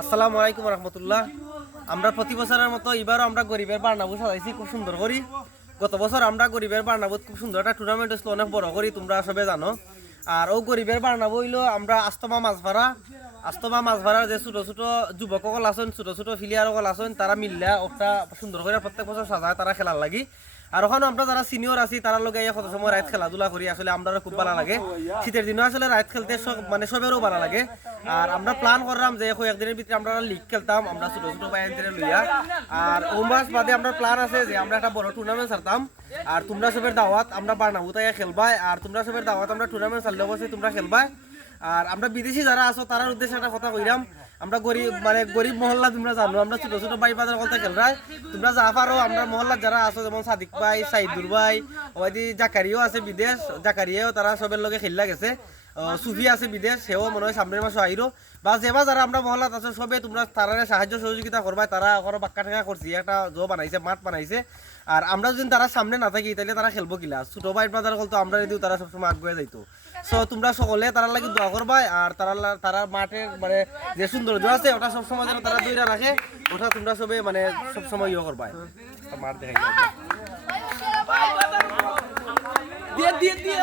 আসসালামু আলাইকুম রহমতুল্লাহ। আমরা প্রতি বছরের মতো এবারও আমরা গরিবের বার্নাবু সাজাইছি খুব সুন্দর করি। গত বছর আমরা গরিবের বার্নাবুত খুব সুন্দর একটা টুর্নামেন্ট হয়েছিল, অনেক বড় করি, তোমরা সবাই জানো। আর ও গরিবের বার্নাবু হইলো আমরা আস্তমা মাছ ভাড়ার যে ছোট ছোট যুবক সকল আছেন, ছোট ছোট প্লেয়ার সকল আছেন, তারা মিললে ওটা সুন্দর করে প্রত্যেক বছর সাজায় তারা খেলার লাগি। আর ওখানে আমরা যারা সিনিয়র আছি তারা লগে কত সময় রাত খেলাধুলা করি, আসলে আমরা খুব ভালো লাগে। শীতের দিনও আসলে রাত খেলতে মানে সবেরও ভালো লাগে। আর আমরা প্ল্যান করলাম যে একদিনের ভিতরে আমরা লিগ খেলতাম, আমরা ছোট ছোট বাইরে লইয়া। আর ও মাস বাদে আমরা প্ল্যান আছে যে আমরা একটা বড় টুর্নামেন্ট ছাড়তাম। আর তোমরা সবের দাওয়াত আমরা বার্নাবু তাই খেলবাই। আর তোমরা সবের দাওয়াত আমরা টুর্নামেন্ট ছাড়লে অবশ্যই তোমরা খেলবাই। আর আমরা বিদেশি যারা আছো তার উদ্দেশ্যে একটা কথা কইরাম, আমরা গরিব মহল্লা তোমরা জানো, আমরা ছোট ছোট বাড়ি বাজার কথা খেলরাই। তোমরা যা পারো আমরা মহল্লার যারা আছো, যেমন সাদিক ভাই, সাইদুর ভাই, ওইদি জাকারিও আছে বিদেশ, জাকারিয়াও তারা সবের লগে খেললা গেছে। সুফি আছে বিদেশ, সেও মনে হয় সামনের মাসে আইরো। বা যেবা যারা আমরা মহল্লাত আছো সবে তোমরা তারা সাহায্য সহযোগিতা করবা। তারা ওখানে বাক্কা টেকা করছি, একটা বানাইছে, মাঠ বানাইছে। আর আমরা যদি তারা সামনে না থাকি তাহলে তারা খেলবো কিলা। ছোট ভাই বাজার তো আমরা দিও, তারা সবসময় আগুয়ে যাইতো। সো তোমরা সকলে তারা লাগি দোয়া করবা। আর তারা মাঠের মানে যে সৌন্দর্য আছে ওটা সবসময় যেন তারা দইরা রাখে, ওটা তোমরা সবে মানে সবসময় ইয়ে করবা। মাঠ দেখাই দিয়ে